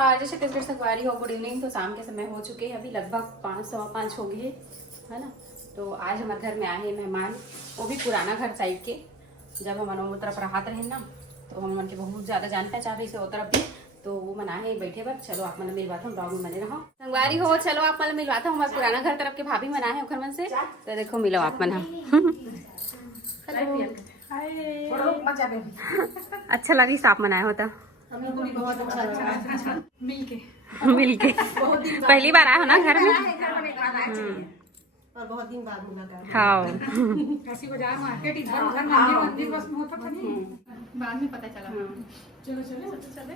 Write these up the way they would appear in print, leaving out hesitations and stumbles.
नमस्कार, जय छत्तीसगढ़ संगवारी हो। Good evening. तो शाम के समय हो चुके हैं, अभी लगभग 5:15 हो गए है ना। तो आज हमारे घर में आए हैं मेहमान, वो भी पुराना घर साइड के। जब हम वो तरफ रहते रहे ना, तो हम मन के बहुत ज़्यादा जान पहचान रही से वो तरफ भी। तो वो मना है बैठे पर चलो आप मन मिलवाता हूँ, ब्लॉग में बने रहो। संगवारी हो, चलो आप मन मिलवाता हूँ। हमारे पुराना घर तरफ के भाभी मना है घर मन से, तो देखो मिलो आप मन। अच्छा लगी साफ मनाया होता मिलके पहली बार आया हो ना घर में। और बहुत दिन बाद मुलाकात। हाँ काशी बाजार मार्केट इधर उधर मंदिर मंदिर बस होता था नहीं, बाद में पता चला। चलो चलो चले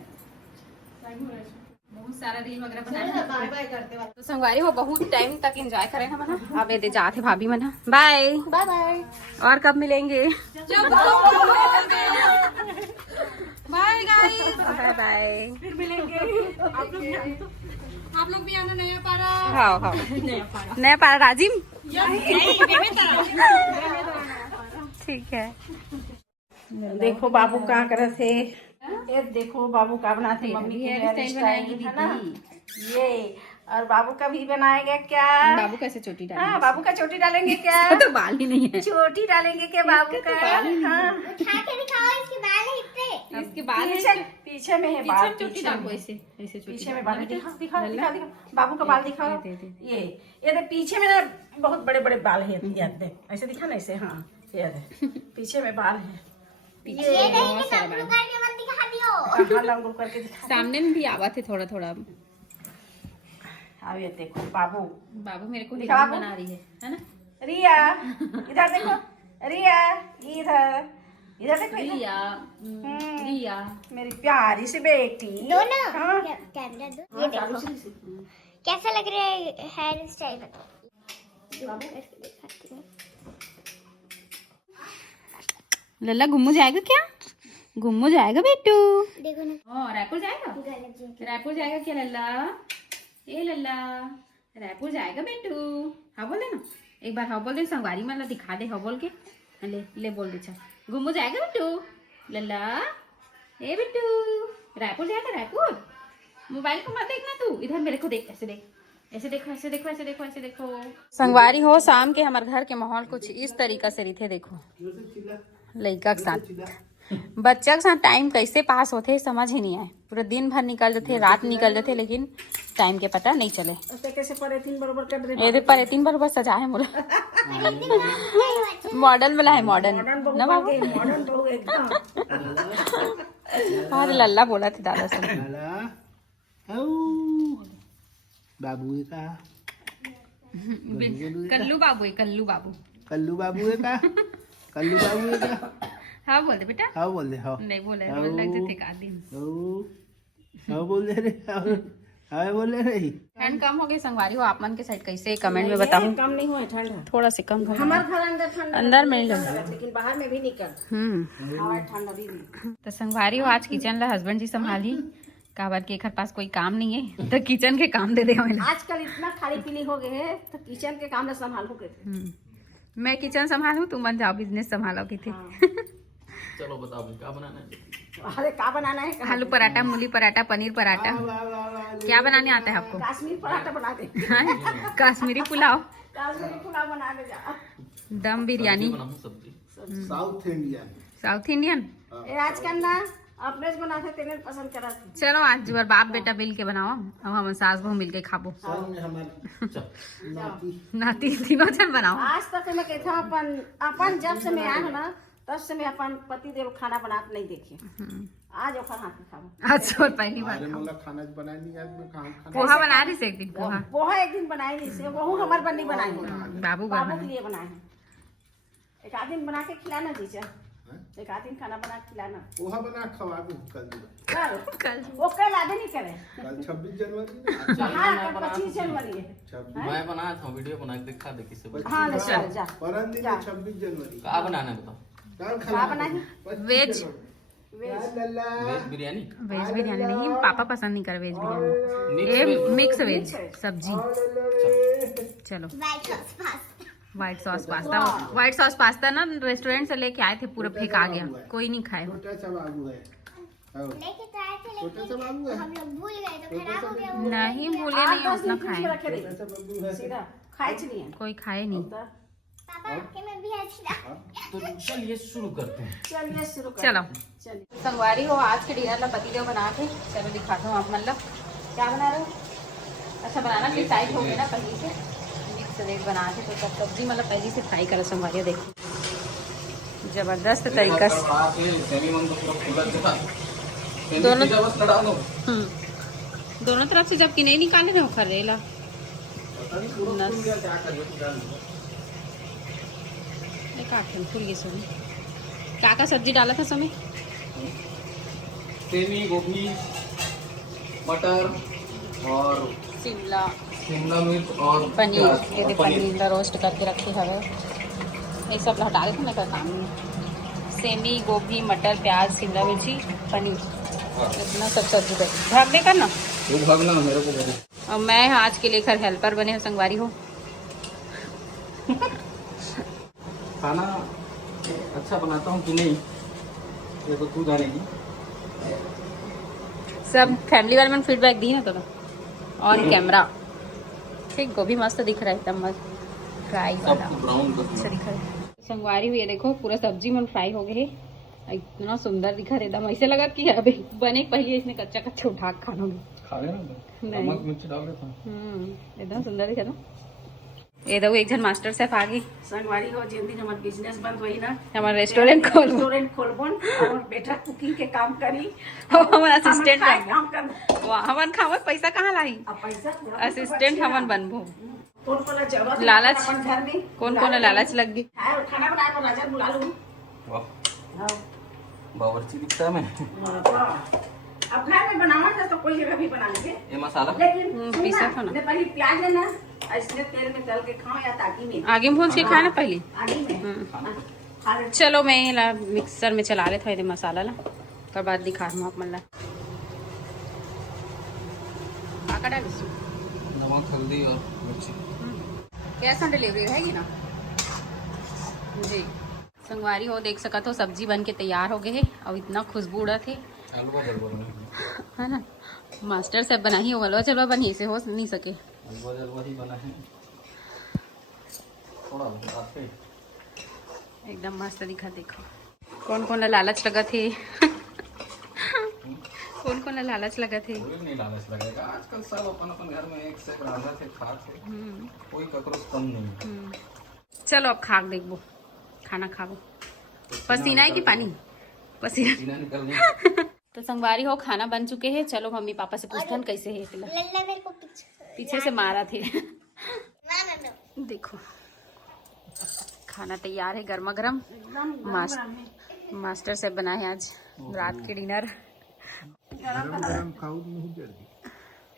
बहुत सारा रील वगैरह चलो बनाए। बाय बाय करते वक्त। तो संगवारी हो बहुत टाइम तक एंजॉय करें हम ना। अब ये जाते भाभी मना बाय बाय बाय। और कब मिलेंगे। Bye guys, bye bye. फिर मिलेंगे। आप लोग भी आना नया पारा। हाँ हाँ नया पारा राजिम। ठीक है। देखो बाबू क्या करे थे, ये देखो बाबू का बनाते मम्मी की हेयर स्टाइल बनाएगी है ना दीदी। ये। और बाबू का भी बनाएगा क्या? बाबू कैसे चोटी डालेंगे? हाँ बाबू का चोटी डालेंगे क्या? तो बाल ही नहीं है। चोटी डालेंगे क्या बाबू का? हाँ उठा के दिखाओ, इसके बाल है इतने। इसके बाल पीछे पीछे में है बाल। पीछे चोटी डालो ऐसे ऐसे चोटी पीछे में बाल है। दिखाओ दिखाओ दिखाओ दिखाओ बाबू का बाल दिखाओ। ये देख पीछे में ना बहुत बड़े बड़े बाल है। ये देख ऐसे दिखा ना ऐसे। हाँ ये देख पीछे में बाल है। पीछे बहुत सारा बाल। करके मत दिखा दियो। कहाँ लंगू करके दिखा। सामने में भी आवा थे थोड़ा थोड़ा। अब ये देखो बाबू। बाबू मेरे को दिखा हीरोइन बाबू। बना रही है ना। रिया इधर देखो। रिया इधर इधर देखो इधर। रिया रिया मेरी प्यारी सी बेटी। दोनों हाँ। कैमरा दो। ये देखो कैसा लग रहा है हेयर स्टाइल। लल्ला घुम्मू जाएगा क्या? घुम्मू जाएगा बेटू? देखो ना। हाँ रायपुर जाएगा। रायपुर जाएगा क्या लल्ला? ए लल्ला रायपुर जाएगा बेटू? हाँ बोल दे ना एक बार। हाँ बोल दे संगवारी मतलब दिखा दे। हाँ बोल के ले ले बोल दे। चल घुम्मू जाएगा बेटू? लल्ला ए बेटू रायपुर जाएगा? रायपुर मोबाइल को मत देखना तू, इधर मेरे को देख। ऐसे देख ऐसे देखो ऐसे देखो ऐसे देखो ऐसे देखो। संगवारी हो शाम के हमारे घर के माहौल कुछ इस तरीका से रही थे। देखो लड़का के साथ बच्चा के साथ टाइम कैसे पास होते समझ ही नहीं आए। पूरा दिन भर निकल जाते, रात निकल जाते, लेकिन टाइम के पता नहीं चले। कैसे परे तीन बरोबर कर रहे। ये पर 3 बार बस सजा है मोला। मॉडर्न वाला है मॉडर्न ना बाबू। मॉडर्न बहू एकदम। अरे लल्ला बोला थे दादा से। बाबू है का? कल्लू बाबू है कल्लू बाबू। कल्लू बाबू है का? कल्लू बाबू है का? हाँ बोल दे बेटा। हाँ बोल दे। हाँ नहीं बोले रोज लग जाते एक आध दिन। हाँ बोल दे रे। हाँ बोल दे रे। ठंड कम हो गई संगवारी हो आप मन के साइड कैसे कमेंट में बताओ। कम नहीं हुआ ठंड। थोड़ा से कम हो। हमारे घर अंदर ठंड अंदर में लो। लेकिन बाहर में भी निकल हवा ठंड अभी भी। तो संगवारी हो आज किचन ला हस्बैंड जी संभाली। काबर के एक पास कोई काम नहीं है तो किचन के काम दे दे हमें। आजकल इतना खाली पीली हो गए है तो किचन के काम ना संभालो के। मैं किचन संभालू, तुम मन जाओ बिजनेस संभालो की थी। चलो बताओ क्या बनाना है। अरे क्या बनाना है? आलू पराठा, मूली पराठा, पनीर पराठा, क्या बनाने आता है आपको? कश्मीर पराठा बना दे। हाँ? कश्मीरी पुलाव, कश्मीरी पुलाव बना दे जा। दम बिरयानी, बनाऊं सब्जी। South Indian. South Indian. ये आजकल ना अपने से बनाते तेरे पसंद करा थे। चलो आज जुबार बाप बेटा मिल के बनाओ, अब हम सास बहू मिल के खाबो। नाती तीनों जन बनाओ। आज तक मैं कहता हूँ अपन जब से मैं आया ना तब से मैं अपन पति देव खाना बनाते नहीं देखी। आज ओखर हाथ में खाबो। आज और पहली बार अरे खाओ। मोला खाना बनाए नहीं आज मैं खाना पोहा बना रही से एक दिन पोहा। पोहा एक दिन बनाई नहीं से बहू हमार बन्नी बनाई बाबू बाबू बना के लिए बनाए हैं। एक आध दिन बना के खिलाना दीजिए। एक आध दिन खाना बना के खिलाना। पोहा बना खवा दूं कल। कल वो कल आधे नहीं करे। कल 26 जनवरी। हाँ कल 25 जनवरी है। 26 मैं बनाया था वीडियो बना के दिखा दे किसी को। हाँ ले चल जा। परम दिन जा। 26 जनवरी। क्या बनाना है बताओ। कल क्या खाना बनाई? 25 वेज। जनवरी। यार लल्ला। वेज बिरयानी। वेज बिरयानी नहीं, पापा पसंद नहीं कर वेज बिरयानी। मिक्स ये वेज। मिक्स वेज सब्जी। चलो white sauce pasta. White sauce pasta. White sauce pasta ना रेस्टोरेंट से लेके आए थे, पूरा फेंका गया, कोई नहीं खाए। छोटा सा बाबू है। लेके तो आए थे छोटा सा बाबू लेकिन है। हम लोग भूल गए तो खराब हो गया वो। नहीं बोले नहीं उतना फ्रिज में खाए, रखे रही सीधा खाए नहीं कोई खाए नहीं। पापा आपके में भी है खिला। तो चलिए शुरू करते हैं। चलिए शुरू कर चलो चलिए। संगवारी हो आज के डिनर ला पतिदेव बना के चलो दिखाता हूँ आप। मतलब क्या बना रहे हो? अच्छा बनाना डिसाइड हो गया ना पहले से, मिक्स वेज बना के तो सब सब्जी मतलब पहले से फ्राई करो संगवारी। देखो जबरदस्त तरीका से दोनों दोनों तरफ से जब कि नहीं निकाले रहे हो करेला क्या क्या सब्जी डाला था समय? सेमी, गोभी, मटर और शिमला शिमला मिर्च और पनीर, प्याज ये और दे पनीर ला रोस्ट करके रखे हवे, ये सब ला हटा देते मैं काम में। सेमी, गोभी, मटर, प्याज, शिमला मिर्ची, पनीर, इतना सब सब्जी भाग दे करना। वो भागना मेरे को बोले। और मैं आज के लिए घर हेल्पर बने हो संगवारी हो। खाना अच्छा बनाता हूँ कि नहीं ये तो तू जानेगी। सब फैमिली वाले मैंने फीडबैक दी ना तो ऑन कैमरा। ठीक, गोभी मस्त दिख रहा है एकदम मस्त फ्राई वाला, सब ब्राउन अच्छा दिख रहा है। संगवारी हुई है देखो, पूरा सब्जी मन फ्राई हो गए है, इतना सुंदर दिखा रहा एकदम। ऐसे लगा कि अभी बने पहले इसने कच्चा कच्चा उठा के खाना खा लेना, नहीं। नमक मिर्च डाल देता हूँ। एकदम सुंदर दिखा था। ये देखो एक जन मास्टर शेफ आ गई। संगवारी हो जिन दिन हमारा बिजनेस बंद हुई ना, हमारा रेस्टोरेंट खोल, रेस्टोरेंट खोलबन और बेटा कुकिंग के काम करी, हमारा असिस्टेंट खाए बनबो। काम कर वाह, हमन खावत पैसा कहाँ लाई? अब पैसा असिस्टेंट हमन बनबो। कौन कौन जरूरत है लालच। अपन घर में कौन कौन लालच लग गई। है और खाना बनाए पर नजर बुला लूं। वाह, बावर्ची दिखता है मैं। अब घर में बनावा ना तो कोई जगह भी बना लेंगे, ये मसाला लेकिन पीसा था ना। पहले प्याज लेना, इसने तेल में तल के खाओ या ताकि में आगे में भून के खाना पहले। आगे में खा ले। चलो मैं ला मिक्सर में चला ले थोड़े मसाला ला, तो बाद दिखा दूँ आप मतलब का डाल नमक, हल्दी और मिर्ची। कैश ऑन डिलीवरी रहेगी ना जी। संगवारी हो देख सकत हो सब्जी बन के तैयार हो गए है और इतना खुशबू उड़ा थे, हलवा जलवा है ना। मास्टर साहब बना ही हो, हलवा चलवा बनी से हो नहीं सके। हलवा जलवा ही बना है, थोड़ा रात पे एकदम मस्त दिखा। देखो कौन कौन लालच लगा थे कौन कौन लालच लगा थे। कोई नहीं लालच लगेगा, आजकल सब अपन अपन घर में एक से राजा थे खा थे, कोई ककरो कम नहीं। चलो अब खाक देखबो, खाना खाबो। पसीना है कि पानी? पसीना। पसीना निकल गया। तो संगवारी हो खाना बन चुके हैं। चलो मम्मी पापा से पूछते हैं कैसे है फिलहाल। लल्ला मेरे को पीछे से मारा थे। मामा देखो खाना तैयार है गर्मा गर्म। मास्टर से बना है आज रात के डिनर। गरम खाऊ नहीं जल्दी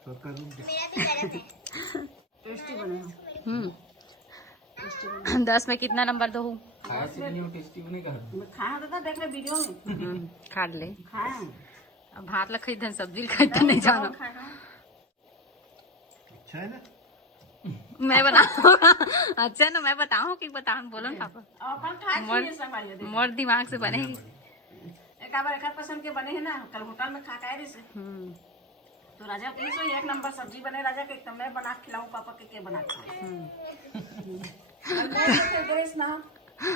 तो करूँ। मेरा भी गरम है। टेस्टी बने हो। 10 में कितना नंबर दो? खाया से नहीं हो, टेस्टी बने का। खाया तो देख ले वीडियो में, खा ले। खाया अब भात ला खरीदन सब्जी ला खरीदन नहीं जाना। अच्छा है ना? मैं बनाऊंगा। अच्छा ना मैं बताऊँ कि बताऊँ? बोलो ना पापा। अपन खाए थी संगवारी हो। मोर दिमाग से बनेगी। एक बार एक पसंद के बने हैं ना, कल होटल में खा के आए से तो राजा के सो एक नंबर सब्जी बने। राजा के एकदम मैं बना के खिलाऊं, पापा के बना के ना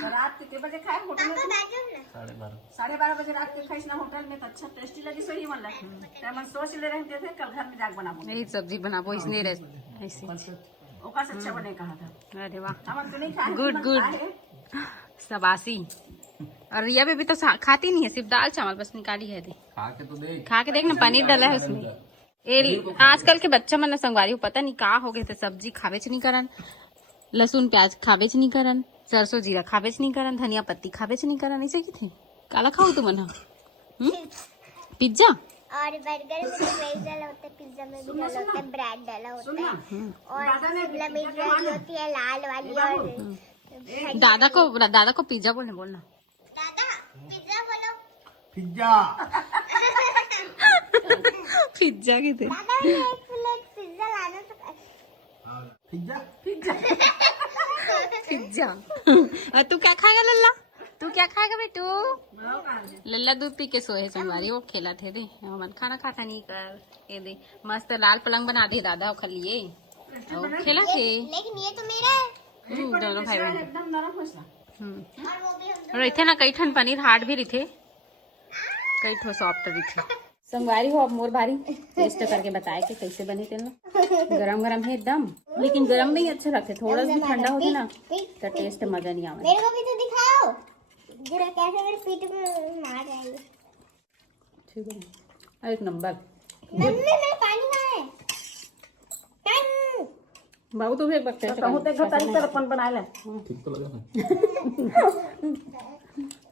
रात के बजे खाए होटल में, 12:30 बजे रात के खाइस ना होटल में, तो अच्छा टेस्टी लगी। सही मन लगे मन सोच ले रहे थे कल घर में जाके बनाबो, यही सब्जी बनाबो इसने ऐसे। ओका से अच्छा बने कहा था। अरे वाह, हम तो नहीं खाए। गुड गुड, शाबाशी। और रिया बेबी तो खाती नहीं है, सिर्फ दाल चावल बस निकाली है। दे खा के तो देख, खा के देख ना, पनीर डाला है उसमें। आजकल के बच्चा मन संगवारी पता नहीं का हो गए थे, सब्जी खावेच नहीं करन, लहसुन प्याज खावेच नहीं करन, सरसों जीरा खावेच नहीं करन, धनिया पत्ती खावेच नहीं करन। ऐसे की थे काला खाओ तुम ना। पिज्जा और बर्गर में भी वेज डाला होता है, पिज्जा में भी डाला होता है, ब्रेड डाला होता है, और शिमला मिर्च डाली होती है लाल वाली। और दादा को पिज्जा बोलना। दादा पिज्जा बोलो। पिज्जा पिज्जा की थे। दादा एक प्लेट पिज्जा लाना तो। Pizza pizza. और तू क्या खाएगा लल्ला? तू क्या खाएगा बेटू? लल्ला दूध पी के सोए संगवारी, वो खेला थे दे मन खाना खाता नहीं कर। ये दे मस्त लाल पलंग बना दे दादा खा लिए और खेला थे। लेकिन ये तो मेरा है। दोनों भाई बहन। एकदम नरम हो सा। और वो भी हम और इथे ना कई ठन पनीर हार्ड भी रही कई ठो सॉफ्ट भी थे। संगवारी हो अब मोर बारी टेस्ट करके बताए कि कैसे बने थे ना। गरम गरम है एकदम, लेकिन गरम में ही अच्छा रखे, थोड़ा सा ठंडा होते ना तो टेस्ट मजा नहीं आवे। मेरे को भी तो दिखाओ जरा कैसे मेरे पीठ में मार जाएंगे। ठीक है एक नंबर। मम्मी मैं पानी कहाँ है? पानी। बाबू तू भी एक बार टेस्ट कहूँ तो घर तरह अपन बना ले। ठीक तो लगा ना।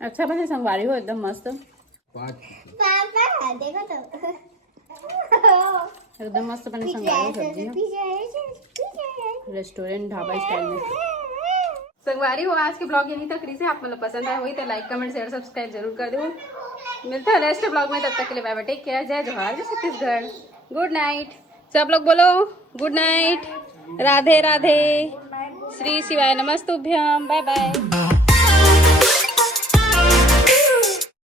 अच्छा बने संगवारी हो एकदम मस्त, 5 पापा देखो तो एकदम मस्त बने संगवारी सब्जी हो। पीछे रेस्टोरेंट ढाबा स्टाइल में संगवारी हो। आज के ब्लॉग यहीं तक रही से, आप मतलब पसंद आया हुई तो लाइक कमेंट शेयर सब्सक्राइब जरूर कर दो। मिलता है नेक्स्ट ब्लॉग में, तब तक के लिए बाय बाय, टेक केयर, जय जोहार, जय छत्तीसगढ़, गुड नाइट। सब लोग बोलो गुड नाइट, राधे राधे, श्री शिवाय नमस्तुभ्यम, बाय बाय।